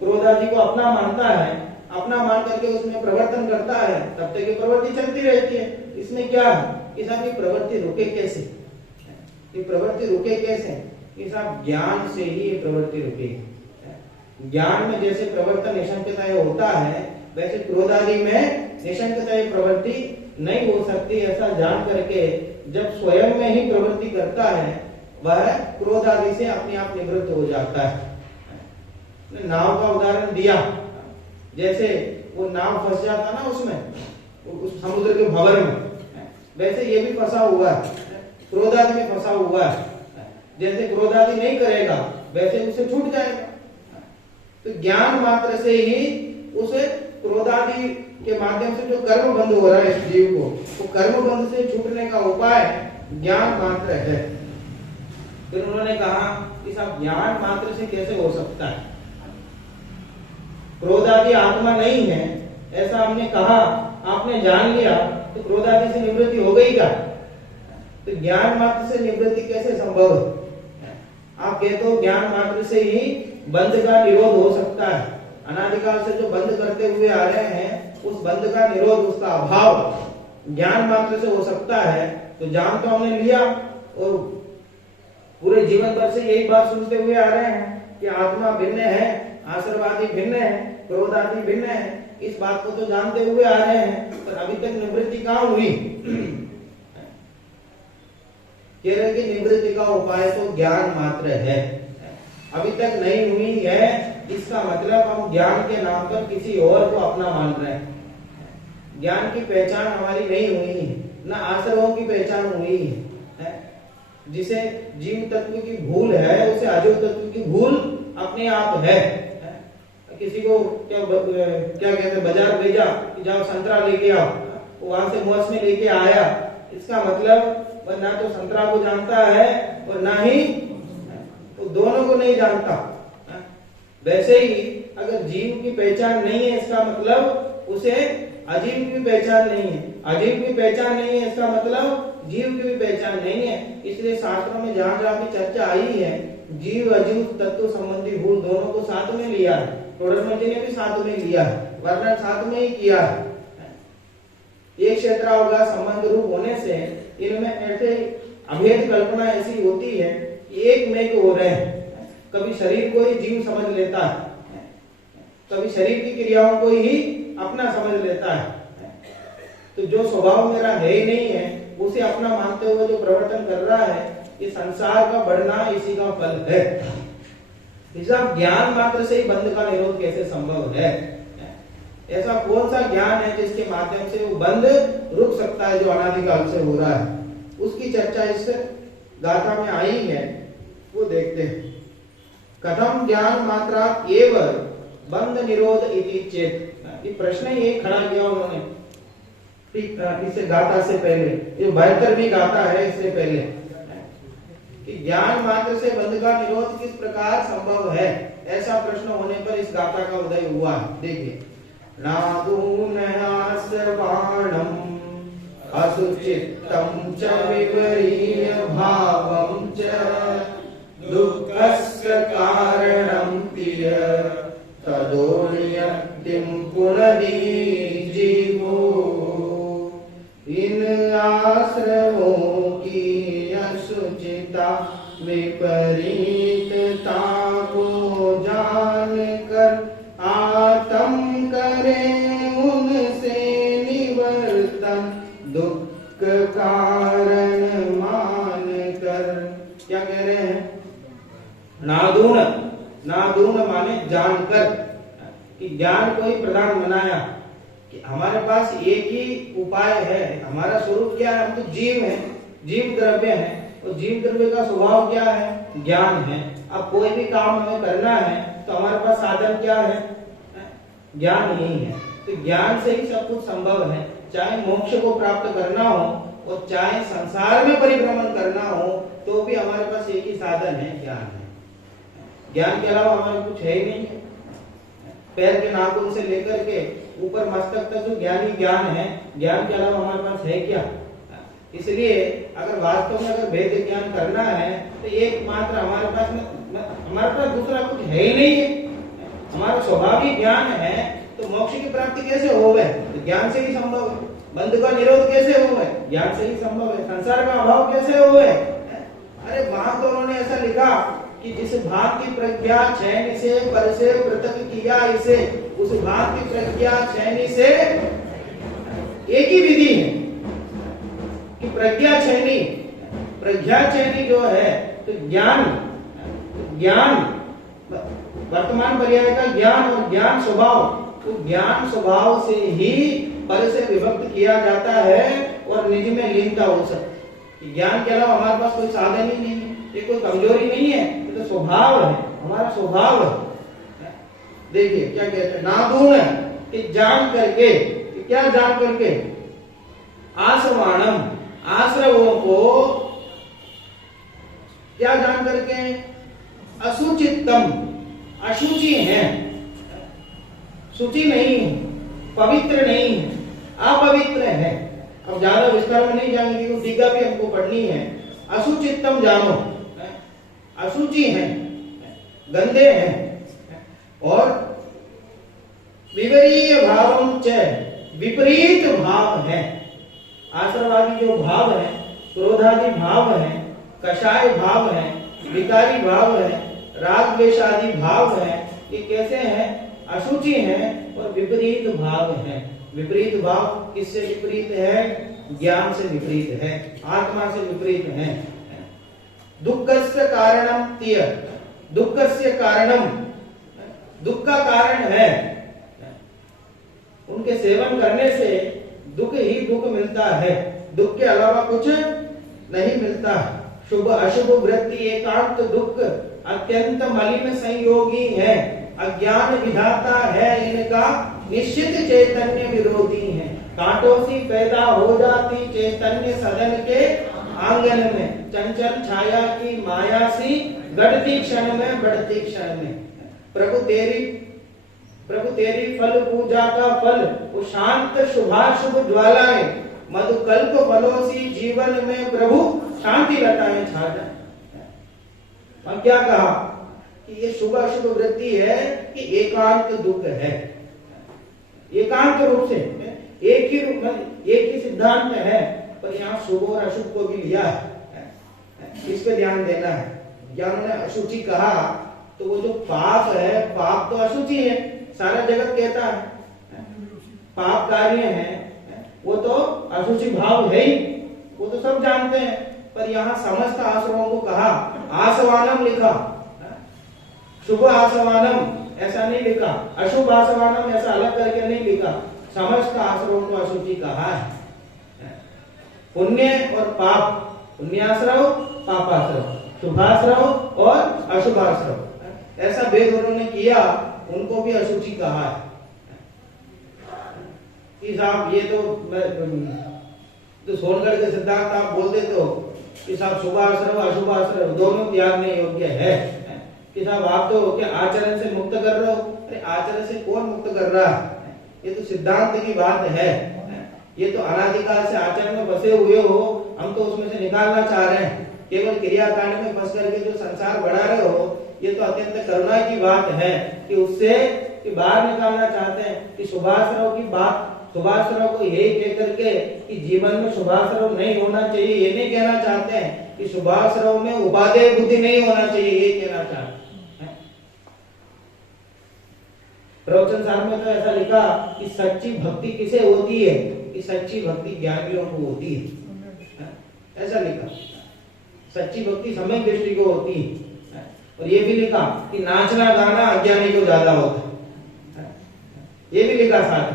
क्रोध आदि को अपना मानता है, अपना मान करके उसमें प्रवर्तन करता है, तब तक ये प्रवृत्ति चलती रहती है। इसमें क्या है कि साहब ये प्रवृत्ति रुके कैसे? ये प्रवृत्ति रुके कैसे? कि साहब ज्ञान से ही ये प्रवृत्ति रुकेगी। ज्ञान में जैसे प्रवर्तन निशंकता होता है, वैसे क्रोध आदि में निशंकता प्रवृत्ति नहीं हो सकती। ऐसा जान करके जब स्वयं में ही प्रवृत्ति करता है, वह क्रोध आदि से अपने आप निवृत्त हो जाता है। नाव का उदाहरण दिया, जैसे वो नाव फंस जाता ना उसमें, उस समुद्र के भंवर में, वैसे ये भी फंसा हुआ है, क्रोध आदि में फंसा हुआ है। जैसे क्रोध आदि नहीं करेगा, वैसे उसे छूट जाएगा। तो ज्ञान मात्र से ही उसे क्रोध आदि के माध्यम से जो कर्म बंद हो रहा है इस जीव को, वो कर्म बंद से छूटने का उपाय ज्ञान मात्र है। फिर उन्होंने कहा कि साहब ज्ञान मात्र से कैसे हो सकता है? क्रोध आदि आत्मा नहीं है, ऐसा हमने कहा, आपने जान लिया, तो क्रोध आदि से निवृत्ति हो गई क्या? तो ज्ञान मात्र से निवृत्ति कैसे संभव है? आप कहते हो ज्ञान मात्र से ही बंध का निरोध हो सकता है। अनादिकाल से जो बंद करते हुए आ रहे हैं, उस बंध का निरोध, उसका अभाव ज्ञान मात्र से हो सकता है। तो जान तो हमने लिया, और पूरे जीवन भर से यही बात सुनते हुए आ रहे हैं कि आत्मा भिन्न है, आश्रवादी भिन्न है, क्रोध आदि भिन्न है। इस बात को तो जानते हुए आ रहे हैं, पर अभी तक निवृत्ति कहाँ हुई? कह रहे कि निवृत्ति का उपाय तो ज्ञान मात्र है, अभी तक नहीं हुई है। इसका मतलब हम ज्ञान के नाम पर किसी और को अपना मान रहे हैं। ज्ञान की पहचान हमारी नहीं हुई है, न आश्रवों की पहचान हुई है। जिसे जीव तत्व की भूल है, उसे अजीव तत्व की भूल अपने आप है। किसी को क्या कहते हैं, बाजार भेजा कि जाओ संतरा लेके आओ, वहां से मौसमी लेके आया, इसका मतलब वह ना तो संतरा को जानता है और ना ही वो दोनों को नहीं जानता। वैसे ही अगर जीव की पहचान नहीं है, इसका मतलब उसे अजीव की पहचान नहीं है, अजीव की पहचान नहीं है, इसका मतलब जीव की भी पहचान नहीं है। इसलिए शास्त्रों में जहां जहां भी चर्चा आई है, जीव अजीव तत्व संबंधी भूल दोनों को साथ में लिया है। टोडरमल जी ने भी साथ में लिया है, वर्णन साथ में ही किया है। एक क्षेत्र होगा संबंध रूप होने से इनमें ऐसे अभेद कल्पना ऐसी होती है कि एक में हो रहे हैं। कभी शरीर को ही जीव समझ लेता है, कभी शरीर की क्रियाओं को ही अपना समझ लेता है। तो जो स्वभाव मेरा है ही नहीं है, उसे अपना मानते हुए जो प्रवर्तन कर रहा है, ये संसार का बढ़ना इसी का फल है। इसलिए ज्ञान मात्र से ही बंध का निरोध कैसे संभव है? ऐसा कौन सा ज्ञान है जिसके माध्यम से वो बंध रुक सकता है जो अनादिकाल से हो रहा है? उसकी चर्चा इस गाथा में आई है, वो देखते हैं। कथम ज्ञान मात्रा एव बंध निरोध इति चेत। ये प्रश्न ये खड़ा किया उन्होंने इसे गाथा से पहले, ये बेहतर भी गाथा है इससे पहले कि ज्ञान मात्र से बंध का निरोध किस प्रकार संभव है, ऐसा प्रश्न होने पर इस गाथा का उदय हुआ है। देखिए, नादूनयास्वाणम् असुचित्तं च विपरीय भावं च दुःखस्य कारणं तिय तदोन्यक्तिं पुनदी जीवो। इन आश्रमों की असुचिता विपरीतता को जानकर आत्म करे उनसे निवर्तन, दुख कारण मान कर। क्या कह रहे हैं? नादून, नादून माने जानकर कि ज्ञान को ही प्रधान बनाया कि हमारे पास एक ही उपाय है। हमारा स्वरूप क्या है? हम तो जीव हैं, जीव द्रव्य हैं, और जीव द्रव्य का स्वभाव क्या है? ज्ञान है। अब कोई भी काम हमें करना है तो हमारे पास साधन क्या है? ज्ञान ही है। तो ज्ञान से ही सब कुछ संभव है। चाहे मोक्ष को प्राप्त करना हो और चाहे संसार में परिभ्रमण करना हो, तो भी हमारे पास एक ही साधन है, ज्ञान है। ज्ञान के अलावा हमारे कुछ है ही नहीं है। पैर के नाखून से लेकर के ऊपर मस्तक तक जो ज्ञान ही ज्ञान है, ज्ञान के अलावा हमारे पास है क्या? इसलिए अगर वास्तव में अगर भेद ज्ञान करना है तो एकमात्र हमारे पास दूसरा कुछ है ही नहीं है। हमारा स्वाभाविक ज्ञान है, तो मोक्ष की प्राप्ति कैसे हो गए? तो ज्ञान से ही संभव है। बंध का निरोध कैसे हो गए? ज्ञान से ही संभव है। संसार का अभाव कैसे हो गए? अरे वहां तो उन्होंने ऐसा लिखा कि जिस भाग की प्रज्ञा चैन से पर से पृथक किया इसे, उस भाग की प्रज्ञा चैन से एक ही विधि है कि प्रज्ञा चैनी, प्रज्ञा चैनी जो है, तो ज्ञान, ज्ञान वर्तमान पर्याय का ज्ञान और ज्ञान स्वभाव, तो ज्ञान स्वभाव से ही पर से विभक्त किया जाता है और निज में लीनता हो सकती। ज्ञान के अलावा हमारे पास कोई साधन ही नहीं है, ये कोई कमजोरी नहीं है, ये तो स्वभाव है, हमारा स्वभाव है। देखिए क्या कहते हैं, नादून कि जान करके, क्या जान करके? आसवाणम, आश्रवों को क्या जान करके? असुचित्तम, अशुचि है, शुचि नहीं है, पवित्र नहीं है, अपवित्र है। अब ज्यादा विस्तार में नहीं जाएंगे क्योंकि टीका भी हमको पढ़नी है। असुचित्तम जानो, अशुचि है, गंदे हैं, और विपरीय भावम च, विपरीत भाव है। आश्रवादी जो भाव है, क्रोधादि भाव है, कषाय भाव है, विकारी भाव है, राग द्वेष आदि भाव है, ये कैसे हैं? अशुचि है और विपरीत भाव है। विपरीत भाव किससे विपरीत है? ज्ञान से विपरीत है, आत्मा से विपरीत है। दुःखस्य कारणम तिय, दुःखस्य कारणम, दुख का कारण है। उनके सेवन करने से दुख ही दुख मिलता है, दुख के अलावा कुछ नहीं मिलता। शुभ अशुभ वृत्ति एकांत दुख अत्यंत मलिन संयोगी है, अज्ञान विधाता है इनका, निश्चित चैतन्य विरोधी है। कांटों सी पैदा हो जाती चैतन्य सदन के आंगन में, चंचल छाया की माया सी घटती क्षण में बढ़ती क्षण में। प्रभु तेरी फल पूजा का फल, वो शांत शुभाशुभ ज्वालाएं, मधुकल्प फलों सी जीवन में प्रभु शांति लटाएं छा जाए। और क्या कहा कि ये शुभ अशुभ वृत्ति है कि एकांत दुख है, एकांत रूप से एक ही रूप में, एक ही सिद्धांत है, पर यहाँ शुभ और अशुभ को भी लिया है, इस पे ध्यान देना है। क्या उन्होंने अशुचि कहा, तो वो जो पाप है, पाप तो अशुचि है, सारा जगत कहता है पाप कार्य है, वो तो अशुचि भाव है ही, वो तो सब जानते हैं। पर यहाँ समस्त आश्रमों को कहा, आसवानम लिखा, शुभ आसवानम ऐसा नहीं लिखा, अशुभ आसवानम ऐसा अलग करके नहीं लिखा, समस्त आश्रमों को अशुचि कहा है। पुण्य और पाप, पुण्याश्रव पापाश्रव, शुभाश्रव और अशुभाश्रव, ऐसा भेद उन्होंने किया, उनको भी अशुचि कहा है कि साहब ये तो सोनगढ़ के सिद्धांत आप बोल देते हो कि साहब शुभाश्रव अशुभाश्रव दोनों त्यागने योग्य है कि साहब आप तो क्या आचरण से मुक्त कर रहे हो। अरे आचरण से कौन मुक्त कर रहा है, ये तो सिद्धांत की बात है, ये तो अनादिकाल से आचरण में बसे हुए हो, हम तो उसमें से निकालना चाह रहे हैं। केवल क्रियाकांड में फंस करके जो संसार बढ़ा रहे हो, ये तो अत्यंत करुणा की बात है कि उससे कि बाहर निकालना चाहते हैं कि शुभाश्रव की बात, शुभाश्रव को यही कह करके कि जीवन में शुभाश्रव नहीं होना चाहिए, ये नहीं कहना चाहते हैं कि शुभाश्रव में उपादेय बुद्धि नहीं होना चाहिए, ये कहना चाहते हैं। प्रवचन सार में तो ऐसा लिखा कि सच्ची भक्ति किसे होती है, कि सच्ची भक्ति ज्ञानियों को होती है, ऐसा लिखा। सच्ची भक्ति सम्यक दृष्टि को होती है। और ये भी लिखा कि नाचना गाना अज्ञानी को ज्यादा होता है, ये भी लिखा साथ।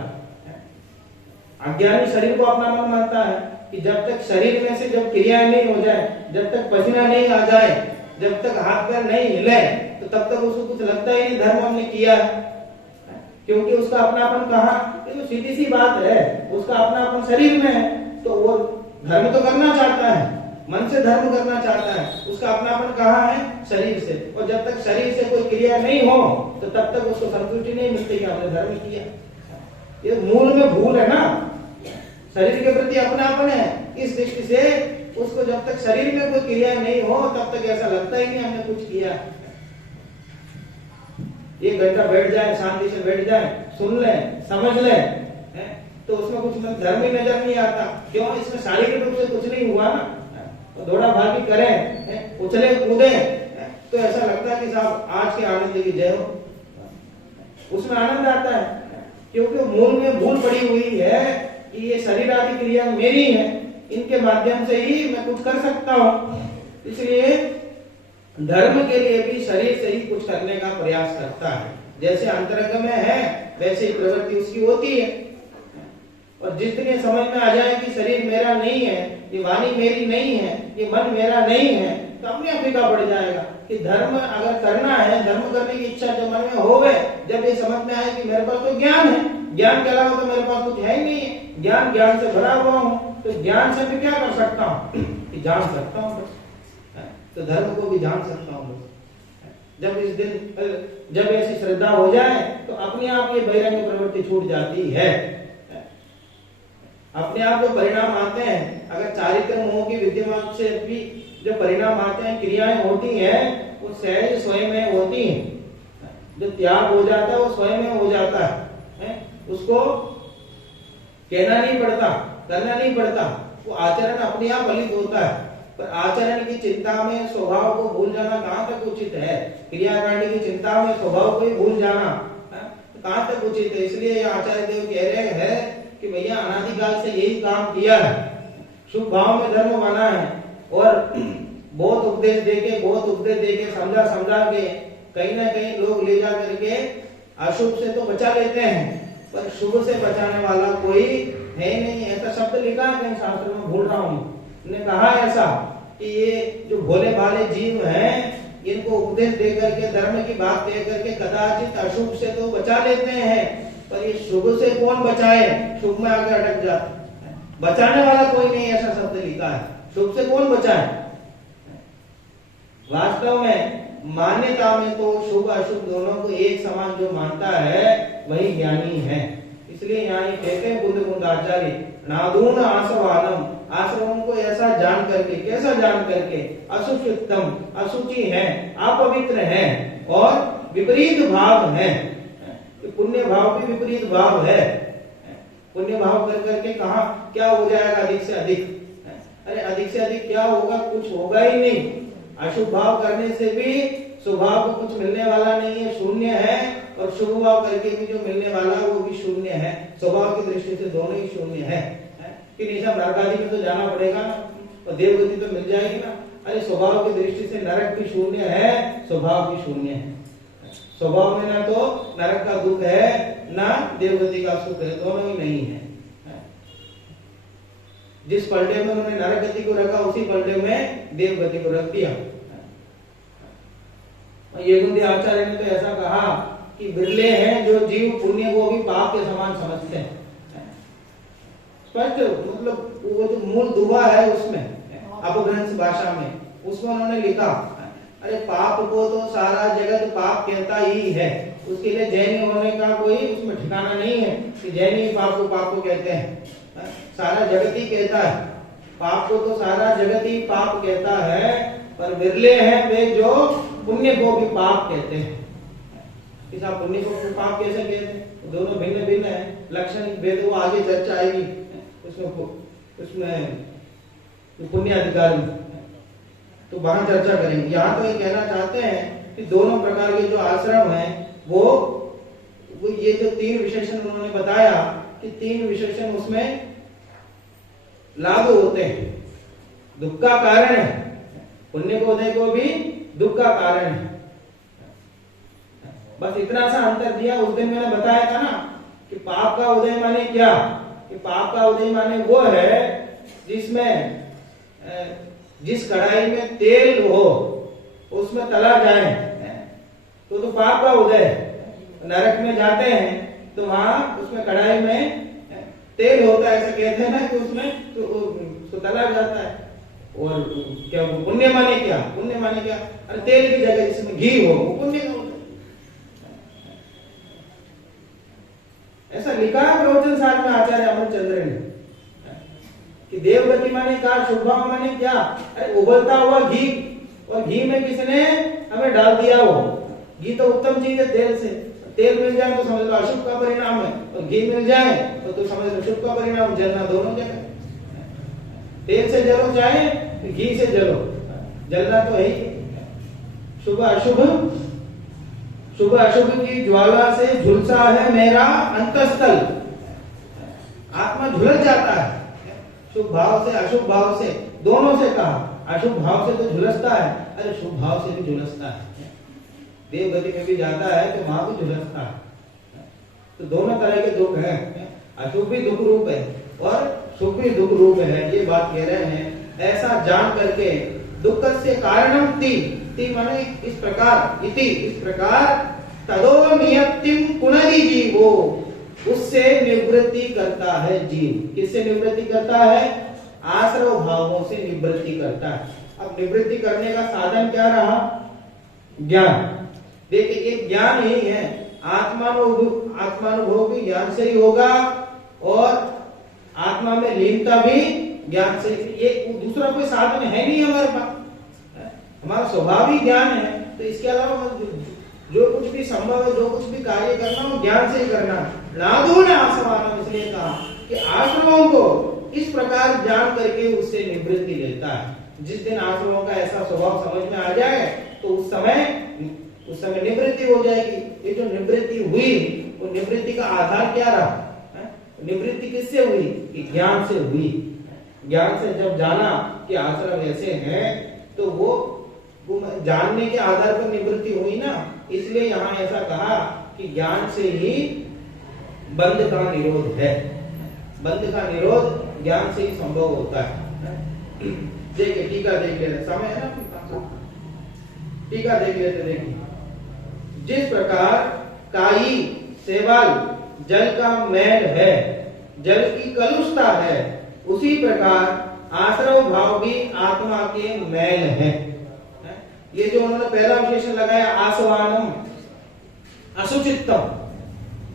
अज्ञानी शरीर को अपना मन मानता है कि जब तक शरीर में से जब क्रियाएं नहीं हो जाए, जब तक पसीना नहीं आ जाए, जब तक हाथ पैर नहीं हिले, तो तब तक उसको कुछ लगता ही नहीं धर्म हमने किया, क्योंकि उसका अपनापन कहा, ये तो सीधी सी बात है, उसका अपनापन शरीर में है, तो वो धर्म तो करना चाहता है, मन से धर्म करना चाहता है, उसका अपनापन कहाँ है, शरीर से। और जब तक शरीर से कोई क्रिया नहीं हो तो तब तक उसको संतुष्टि नहीं मिलती कि हमने धर्म किया। ये मूल में भूल है ना, शरीर के प्रति अपनापन है, इस दृष्टि से उसको जब तक शरीर में कोई क्रिया नहीं हो तब तक ऐसा लगता ही नहीं हमने कुछ किया। एक घंटा बैठ जाए, शांति से बैठ जाए, सुन ले, समझ ले, तो उसमें कुछ धर्म ही नजर नहीं आता। क्यों? इसमें शारीरिक रूप से कुछ नहीं हुआ ना, दौड़ा भागी करें, उछले कूदे, तो ऐसा लगता है कि साहब आज के आनंद की जय हो, उसमें आनंद आता है, क्योंकि मूल में भूल पड़ी हुई है कि ये शरीर आदि क्रिया मेरी है, इनके माध्यम से ही मैं कुछ कर सकता हूं। इसलिए धर्म के लिए भी शरीर से ही कुछ करने का प्रयास करता है। जैसे अंतरंग में है वैसे ही प्रवृत्ति उसकी होती है। और जितने समझ में आ जाए कि शरीर मेरा नहीं है, ये वाणी मेरी नहीं है, ये मन मेरा नहीं है, तो अपने आप फीका पड़ जाएगा कि धर्म अगर करना है, धर्म करने की इच्छा जब मन में होवे, जब ये समझ में आए कि मेरे पास तो ज्ञान है, ज्ञान के अलावा तो मेरे पास कुछ है ही नहीं है, ज्ञान से भरा हुआ हूँ, तो ज्ञान से भी क्या कर सकता हूँ कि जान सकता हूँ बस, तो धर्म को भी जान सकता हूँ बस। जब ऐसी श्रद्धा हो जाए तो अपने आप ये बहिरंग प्रवृत्ति छूट जाती है। अपने आप जो परिणाम आते हैं, अगर चारित्र मोह की विद्यमान से भी जो परिणाम आते हैं, क्रियाएं होती हैं, वो सहज स्वयं में होती हैं। जो त्याग हो जाता है वो स्वयं में हो जाता है, उसको कहना नहीं पड़ता, करना नहीं पड़ता, वो आचरण अपने आप फलित होता है। पर आचरण की चिंता में स्वभाव को भूल जाना कहाँ तक उचित है? क्रियाकांड की चिंता में स्वभाव को ही भूल जाना कहाँ तक उचित है? इसलिए आचार्य देव कह रहे हैं कि भैया अनादिकाल से यही काम किया है, शुभ भाव में धर्म बना है, और बहुत उपदेश देके समझा के कहीं ना कहीं लोग ले जा करके अशुभ से तो बचा लेते हैं, पर शुभ से बचाने वाला कोई है नहीं। ऐसा शब्द लिखा है कहीं शास्त्र में, भूल रहा हूँ, ने कहा ऐसा कि ये जो भोले भाले जीव हैं, इनको उपदेश दे करके धर्म की बात दे करके कदाचित अशुभ से तो बचा लेते हैं, पर ये शुभ से कौन बचाए? शुभ में आगे अटक जाते हैं, बचाने वाला कोई नहीं, ऐसा शब्द लिखा है। शुभ से कौन बचाए? वास्तव में मान्यता में तो शुभ अशुभ दोनों को एक समान जो मानता है वही ज्ञानी है। इसलिए यहाँ कहते हैं बुद्ध बुद्ध आचार्य, नादून आसवानम, आश्रमों को ऐसा जान करके, कैसा जान करके, असुचितम, अशुचि है, अपवित्र है और विपरीत भाव है। पुण्य भाव भी विपरीत भाव है। पुण्य भाव कर करके कहा क्या हो जाएगा अधिक से अधिक? अरे अधिक से अधिक क्या होगा? कुछ होगा ही नहीं। अशुभ भाव करने से भी स्वभाव को कुछ मिलने वाला नहीं है, शून्य है, और शुभ भाव करके भी जो मिलने वाला है वो भी शून्य है। स्वभाव की दृष्टि से दोनों ही शून्य है। कि नहीं साहब नरक आदि में तो जाना पड़ेगा ना, और देवगति तो मिल जाएगी ना। अरे स्वभाव की दृष्टि से नरक भी शून्य है, स्वभाव भी शून्य है। स्वभाव में ना तो नरक का दुख है, ना देवगति का सुख है, दोनों ही नहीं है। जिस पलटे में उन्होंने नरक गति को रखा, उसी पलटे में देवगति को रख दिया। और येगुंदी आचार्य ने तो ऐसा कहा कि बिरले हैं जो जीव पुण्य को भी पाप के समान समझते हैं। स्पष्ट मतलब वो जो मूल दुआ है उसमें अपभ्रंश भाषा में उसमें उन्होंने लिखा, अरे पाप को तो सारा जगत पाप कहता ही है, उसके लिए जैनी होने का कोई उसमें ठिकाना नहीं है कि जैनी पाप को कहते हैं। सारा जगत ही कहता है पाप को, तो सारा जगत ही पाप कहता है, पर बिरले हैं वे जो पुण्य को भी पाप कहते हैं। किसा पुण्य को पाप कैसे कहते हैं? दोनों भिन्न भिन्न है, लक्षण भेद वो आगे चर्चा आएगी उसमें पुण्य अधिकार में, तो वहां चर्चा करेंगे। यहाँ तो ये कहना चाहते हैं कि दोनों प्रकार के जो आश्रम हैं वो ये जो तीन विशेषण उन्होंने बताया कि तीन विशेषण उसमें लागू होते हैं। दुख का कारण है, पुण्य को उदय को भी दुख का कारण है। बस इतना सा अंतर दिया। उस दिन मैंने बताया था ना कि पाप का उदय माने क्या, कि पाप का उदय माने वो है जिसमें जिस कढ़ाई में तेल हो उसमें तला जाए तो पाप का उदय है। नरक में जाते हैं तो वहां उसमें कढ़ाई में तेल होता है, ऐसे कहते हैं ना कि उसमें तो तला जाता है। और क्या पुण्य माने क्या? पुण्य माने क्या? अरे तेल की जगह जिसमें घी हो वो पुण्य का होता है। ऐसा लिखा है प्रवचन साथ में आचार्य अमरचंद्र ने कि देवगति माने क्या, शुभ भाव माने क्या? अरे उबलता हुआ घी, और घी में किसने हमें डाल दिया? हो घी तो उत्तम चीज है। तेल से तेल मिल जाए तो समझ लो अशुभ का परिणाम है, और घी मिल जाए तो समझ लो शुभ का परिणाम। जलना दोनों जगह, तेल से जलो चाहे घी से जलो, जलना तो है ही। शुभ अशुभ, शुभ अशुभ की ज्वाला से झुलसा है मेरा अंतस्थल। आत्मा झुलस जाता है, शुभ भाव से अशुभ भाव से, दोनों से कहा। अशुभ भाव से तो झुलसता है, अरे शुभ भाव से भी झुलसता है। देवगति में भी जाता है तो वहां भी झुलसता है। तो दोनों तरह के दुख है, अशुभ भी दुख रूप है और शुभ भी दुख रूप है, ये बात कह रहे हैं। ऐसा जान करके दुख से कारणम ती माने इस प्रकार, इति इस प्रकार, तदो नियतिम पुनरी जीवो, उससे निवृत्ति करता है जीव। किससे निवृत्ति करता है? आश्रव भावों से निवृत्ति करता है। अब निवृत्ति करने का साधन क्या रहा? ज्ञान। देखिए एक ज्ञान ही है, आत्मानुभव भी ज्ञान से ही होगा और आत्मा में लीनता भी ज्ञान से। ये दूसरा कोई साधन है नहीं हमारे पास, हमारा स्वभाव ही ज्ञान है। तो इसके अलावा जो कुछ भी संभव है, जो कुछ भी कार्य करना हो ज्ञान से ही करना। नादो न आसवान, इसलिए कहा कि आश्रमों को इस प्रकार जान करके उससे निवृत्ति लेता है। जिस दिन आश्रमों का ऐसा स्वभाव समझ में आ जाए तो उस समय निवृत्ति हो जाएगी। ये जो निवृत्ति हुई, वो निवृत्ति का आधार क्या रहा? निवृत्ति किससे हुई? कि ज्ञान से हुई। ज्ञान से जब जाना कि आश्रम ऐसे हैं तो वो जानने के आधार पर निवृत्ति हुई ना। इसलिए यहाँ ऐसा कहा कि ज्ञान से ही बंध का निरोध है। बंध का निरोध ज्ञान से ही संभव होता है। देखिए टीका देख लेते, समय है ना, टीका देख लेते। देखिए जिस प्रकार काई सेवाल जल का मैल है, जल की कलुषता है, उसी प्रकार आश्रव भाव भी आत्मा के मैल है। ये जो उन्होंने पहला विशेषण लगाया आसवानम, असुचित्तम,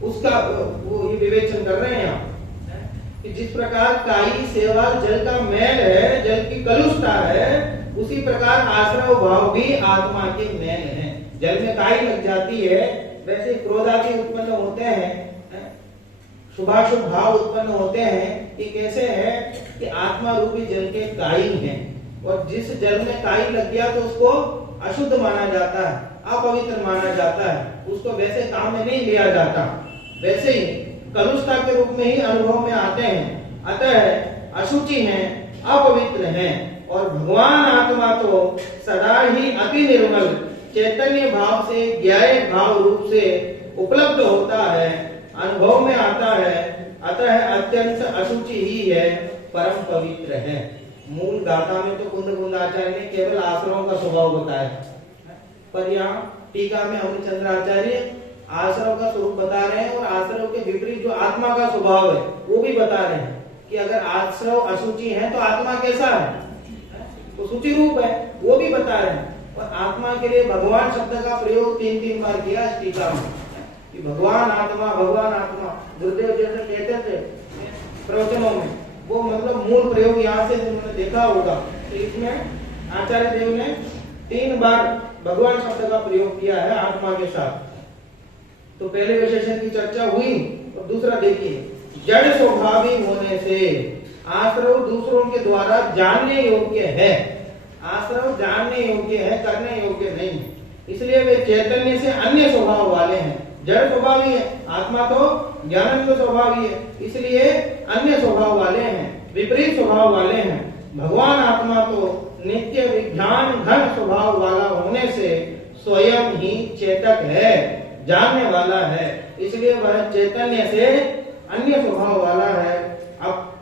उसका वो ये विवेचन कर रहे हैं यहाँ कि जिस प्रकार काई सेवाल जल का मैल है, जल की कलुषता है, उसी प्रकार आश्रव भाव भी आत्मा के मैल है। जल में काई लग जाती है, वैसे क्रोध आदि उत्पन्न होते हैं, शुभाशुभ भाव उत्पन्न होते हैं। ये कैसे है कि आत्मा रूपी जल के काई हैं, और जिस जल में काई लग गया तो उसको अशुद्ध माना जाता है, अपवित्र माना जाता है, उसको वैसे काम में नहीं लिया जाता। वैसे ही कलुषता के रूप में ही अनुभव में आते हैं, अतः अशुचि हैं, अपवित्र हैं। और भगवान आत्मा तो सदा ही अति निर्मल चैतन्य भाव से ज्ञाय भाव रूप से उपलब्ध होता है, अनुभव में आता है, अतः अत्यंत अशुचि ही है, परम पवित्र है। मूल गाथा में तो कुंद कुंदाचार्य ने केवल आश्रमों का स्वभाव बताया, पर यहाँ टीका में अमृतचंद्र आचार्य आश्रव का स्वरूप बता रहे हैं और आश्रव के विपरीत जो आत्मा का स्वभाव है वो भी बता रहे हैं कि अगर आश्रव अशुचि है तो आत्मा कैसा है, तो शुचि रूप है, वो भी बता रहे हैं। और आत्मा के लिए भगवान शब्द का प्रयोग 3-3 बार किया इस टीका में कि भगवान आत्मा गुरुदेव जैसे कहते थे प्रवचनों में, वो मतलब मूल प्रयोग यहाँ से उन्होंने देखा होगा। तो इसमें आचार्य देव ने 3 बार भगवान शब्द का प्रयोग किया है आत्मा के साथ। तो पहले विशेषण की चर्चा हुई और दूसरा देखिए, जड़ स्वभावी होने से आश्रव दूसरों के द्वारा जानने योग्य है। आश्रव जानने योग्य है, करने योग्य नहीं, इसलिए वे चैतन्य से अन्य स्वभाव वाले हैं। जड़ स्वभावी है, आत्मा तो ज्ञानानंद स्वभावी है, इसलिए अन्य स्वभाव वाले हैं, विपरीत स्वभाव वाले हैं। भगवान आत्मा तो नित्य विज्ञान घन स्वभाव वाला होने से स्वयं ही चेतक है, जानने वाला है, इसलिए वह चैतन्य से अन्य स्वभाव वाला है, अब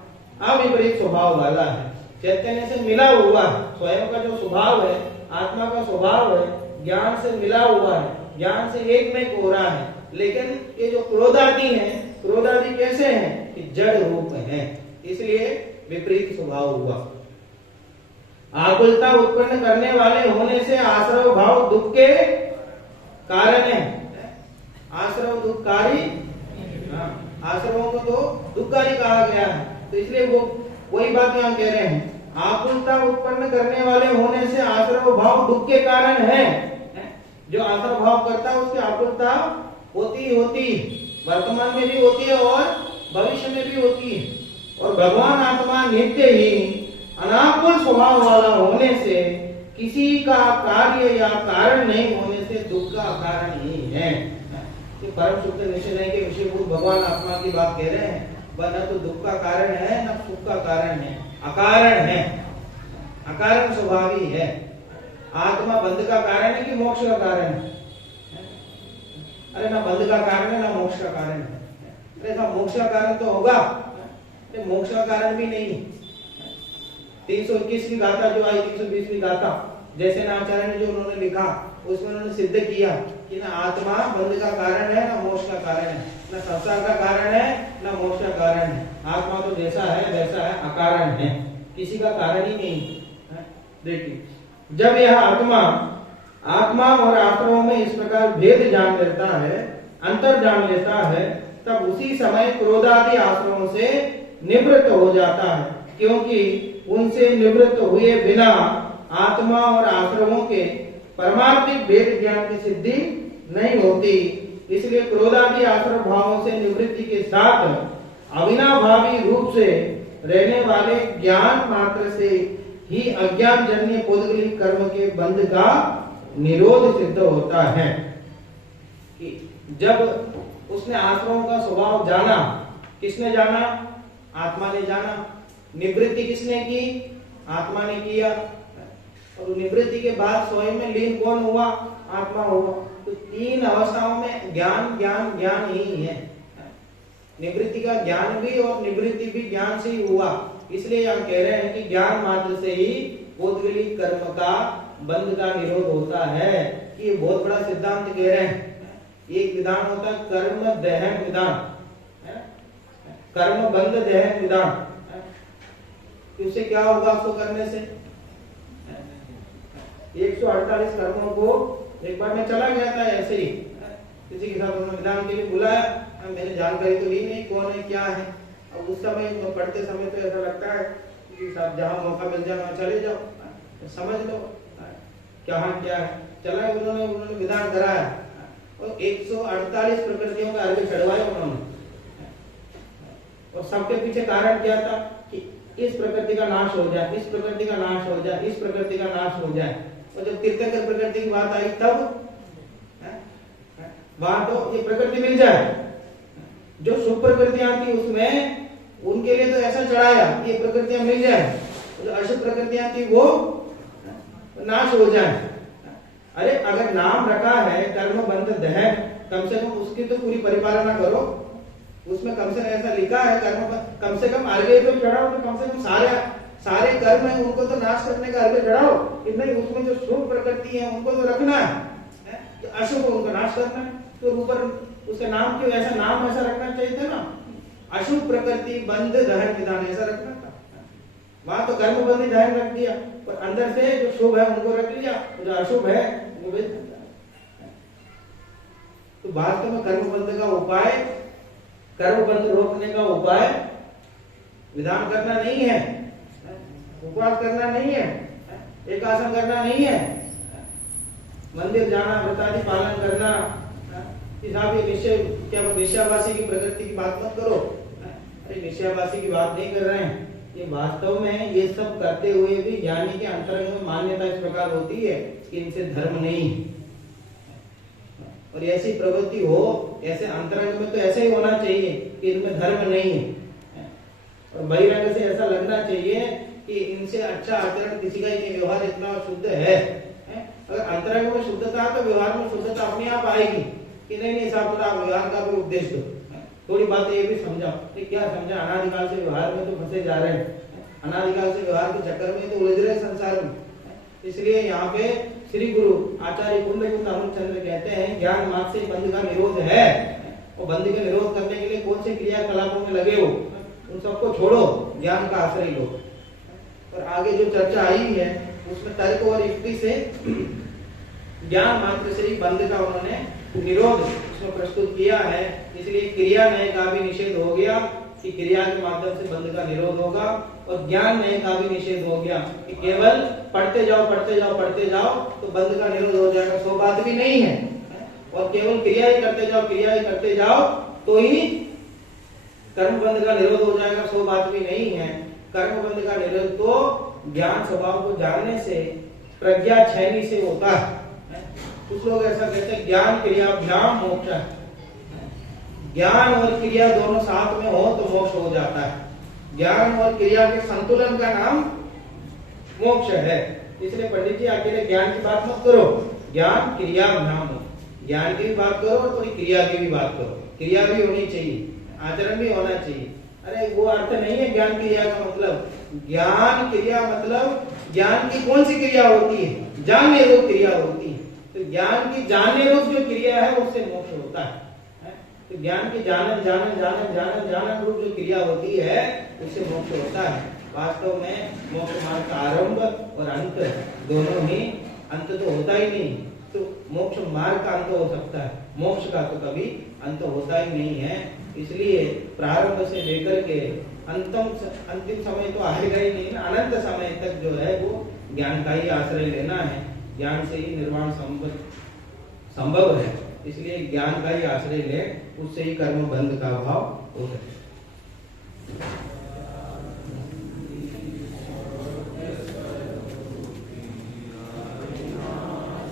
अविपरीत स्वभाव वाला है, चैतन्य से मिला हुआ है। स्वयं का जो स्वभाव है, आत्मा का स्वभाव है, ज्ञान से मिला हुआ है, ज्ञान से एक में हो रहा है। लेकिन ये जो क्रोधादि है, क्रोधादि कैसे हैं कि जड़ रूप है, इसलिए विपरीत स्वभाव हुआ। आकुलता उत्पन्न करने वाले होने से आश्रव भाव दुख के कारण है। आश्रव दुखकारी, आश्रवों को तो दुखकारी कहा गया है, तो इसलिए वो वही बात यहाँ कह रहे हैं, आकुलता उत्पन्न करने वाले होने से आश्रव भाव दुख के कारण है। जो आश्रव भाव करता है उसकी आकुलता होती वर्तमान में भी होती है और भविष्य में भी होती है। और भगवान आत्मा नित्य ही अनाकुल स्वभाव वाला होने से किसी का कार्य या कारण नहीं होने से दुख का कारण ही है। परम सुख निश्चय के विषयभूत भगवान आत्मा की बात कह रहे हैं, वह न तो दुख का कारण है न सुख का कारण है, अकारण है, अकारण स्वभावी है। आत्मा बंध का कारण है कि मोक्ष का कारण है? अरे ना बंध का कारण है ना मोक्ष का कारण है। अरे ना मोक्ष का कारण तो होगा, मोक्ष का कारण भी नहीं। 321 की गाथा जो आई, 320 गाथा, जैसे ना आचार्य ने जो उन्होंने लिखा उसमें उन्होंने सिद्ध किया कि ना आत्मा बंध का कारण है ना मोक्ष का कारण है, ना संसार का कारण है ना मोक्ष का कारण है। आत्मा तो जैसा है वैसा है, अकारण है, किसी का कारण ही नहीं। देखिए, जब यह आत्मा और आश्रमों में इस प्रकार भेद जान लेता है, अंतर जान लेता है, तब उसी समय क्रोधादि आश्रमों से निवृत्त हो जाता है, क्योंकि उनसे निवृत्त हुए बिना आत्मा और आश्रमों के परमार्थिक भेद ज्ञान की सिद्धि नहीं होती। इसलिए क्रोधादि आश्रम भावों से निवृत्ति के साथ अविनाभावी रूप से रहने वाले ज्ञान मात्र से ही अज्ञान जन्य पौद्गलिक कर्म के बंध का निरोध सिद्ध होता है। कि जब उसने आश्रमों का स्वभाव जाना, किसने जाना? आत्मा ने जाना। निवृत्ति किसने की? आत्मा ने किया। और निवृत्ति के बाद स्वयं में लीन कौन हुआ? आत्मा हुआ। तो 3 अवस्थाओं में ज्ञान ज्ञान ज्ञान ही है। निवृत्ति का ज्ञान भी और निवृत्ति भी ज्ञान से ही हुआ। इसलिए हम कह रहे हैं कि ज्ञान मात्र से ही पौद्गलिक कर्म का बंध का निरोध होता है। कि ये बहुत बड़ा सिद्धांत कह रहे हैं। एक विधान होता है कर्म दहन विधान, कर्म बंध दहन विधान। उससे क्या होगा? उसको करने से 148 कर्मों को एक बार मैं चला गया था ऐसे ही, किसी के साथ उन्होंने विधान के लिए बुलाया, मैंने जानकारी तो ली नहीं कौन है क्या है। अब उस समय पढ़ते समय तो ऐसा लगता है कि साहब जहाँ मौका मिल जाए वहाँ चले जाओ, समझ लो क्या है। चला उन्होंने विधान कराया और 148 प्रकृतियों का अर्घ्य चढ़वाया उन्होंने। और सबके पीछे कारण क्या था कि इस प्रकृति का नाश हो जाए, इस प्रकृति का नाश हो जाए, इस प्रकृति का नाश हो जाए। और जब तीर्थंकर प्रकृति की बात आई तब वहां तो ये प्रकृति मिल जाए। जो शुभ प्रकृतियां थी उसमें उनके लिए तो ऐसा चढ़ाया ये प्रकृतियां मिल जाए, जो अशुभ प्रकृतियां थी वो नाश हो जाए। अरे अगर नाम रखा है कर्म बंध दहन, कम से कम उसकी तो पूरी परिपालना करो। उसमें कम से कम ऐसा लिखा है कर्म, कम से कम अर्घ्य तो चढ़ाओ, तो कम से कम सारे कर्म है उनको तो नाश करने का अर्घ्य चढ़ाओ। नहीं, उसमें जो शुभ प्रकृति है उनको तो रखना है। अशुभ उनका नाश करना है। तो ऊपर उसका नाम क्यों ऐसा नाम ऐसा रखना चाहिए था ना, अशुभ प्रकृति बंध दहन विधान ऐसा रखना था। वहां तो कर्म बंधी दहन रख दिया, पर अंदर से जो शुभ है उनको रख लिया, जो अशुभ है वो भी। तो वास्तव में कर्म बंध का उपाय, कर्म बंध रोकने का उपाय विधान करना नहीं है, उपवास करना नहीं है, एकासन करना नहीं है, मंदिर जाना, व्रत आदि पालन करना। साहब ये निश्चय क्या निश्चयावासी की प्रकृति की बात मत करो। अरे निश्चयावासी की बात नहीं कर रहे हैं, ये वास्तव में ये सब करते हुए भी ज्ञानी के अंतरंग में मान्यता इस प्रकार होती है कि इनसे धर्म नहीं, और ऐसी प्रवृत्ति हो, ऐसे अंतरंग में तो ऐसे ही होना चाहिए कि इनमें धर्म नहीं है, और बहिरंग से ऐसा लगना चाहिए कि इनसे अच्छा आचरण किसी का ही नहीं, व्यवहार इतना शुद्ध है। अगर अंतरंग में शुद्धता है तो व्यवहार में शुद्धता अपने आप आएगी कि नहीं साहब आप व्यवहार का भी उपदेश दो। थोड़ी बात ये भी समझाओ, क्या समझा, अनादिकाल से व्यवहार में तो फंसे जा रहे हैं, अनादिकाल से व्यवहार के चक्कर में तो उलझ रहे संसार में। इसलिए यहाँ पे श्री गुरु आचार्य कुंडकुंड अमृतचंद्र कहते हैं ज्ञान मार्ग से बंध का निरोध है, और बंध का निरोध करने के लिए कौन से क्रियाकलापों में लगे हो उन सबको छोड़ो, ज्ञान का आश्रय लो। और आगे जो चर्चा आई है उसमें तर्क और युक्ति से ज्ञान मात्र से ही बंध का उन्होंने निरोध उसमें प्रस्तुत किया है। इसलिए क्रिया नय का भी निषेध हो गया कि क्रिया के माध्यम से बंध का निरोध होगा, और ज्ञान नय का भी निषेध हो गया कि केवल पढ़ते जाओ पढ़ते जाओ पढ़ते जाओ तो बंध का निरोध हो जाएगा, सो बात भी नहीं है। और केवल क्रिया ही करते जाओ क्रिया ही करते जाओ तो ही कर्म बंध का निरोध हो जाएगा, सो बात भी नहीं है। कर्म बंध का निरोध तो ज्ञान स्वभाव को जानने से, प्रज्ञा छैनी से होता है। कुछ लोग ऐसा कहते हैं ज्ञान क्रियाभ्याम मोक्ष, ज्ञान और क्रिया दोनों साथ में हो तो मोक्ष हो जाता है। ज्ञान और क्रिया के संतुलन का नाम मोक्ष है। इसलिए पंडित जी अकेले ज्ञान की बात मत करो, ज्ञान क्रियाभ्याम हो, ज्ञान की भी बात करो और थोड़ी क्रिया की भी बात करो, क्रिया भी होनी चाहिए, आचरण भी होना चाहिए। अरे वो अर्थ नहीं है ज्ञान क्रिया का मतलब, ज्ञान क्रिया मतलब ज्ञान की कौन सी क्रिया होती है, जानने रूप क्रिया होती है। तो ज्ञान की जानने रूप जो क्रिया है उससे मोक्ष होता है। तो ज्ञान की जानन जानन जानन जानन जानन रूप जो क्रिया होती है उससे मोक्ष होता है। वास्तव में मोक्ष मार्ग का आरंभ और अंत दोनों ही, अंत तो होता ही नहीं, तो मोक्ष मार्ग का अंत हो सकता है, मोक्ष का तो कभी अंत होता ही नहीं है। इसलिए प्रारंभ से लेकर के अंतिम समय तो आएगा ही नहीं, अनंत समय तक जो है वो ज्ञान का ही आश्रय लेना है। ज्ञान से ही निर्वाण संभव है, इसलिए ज्ञान का ही आश्रय ले, उससे ही कर्म बंध का भाव हो सके।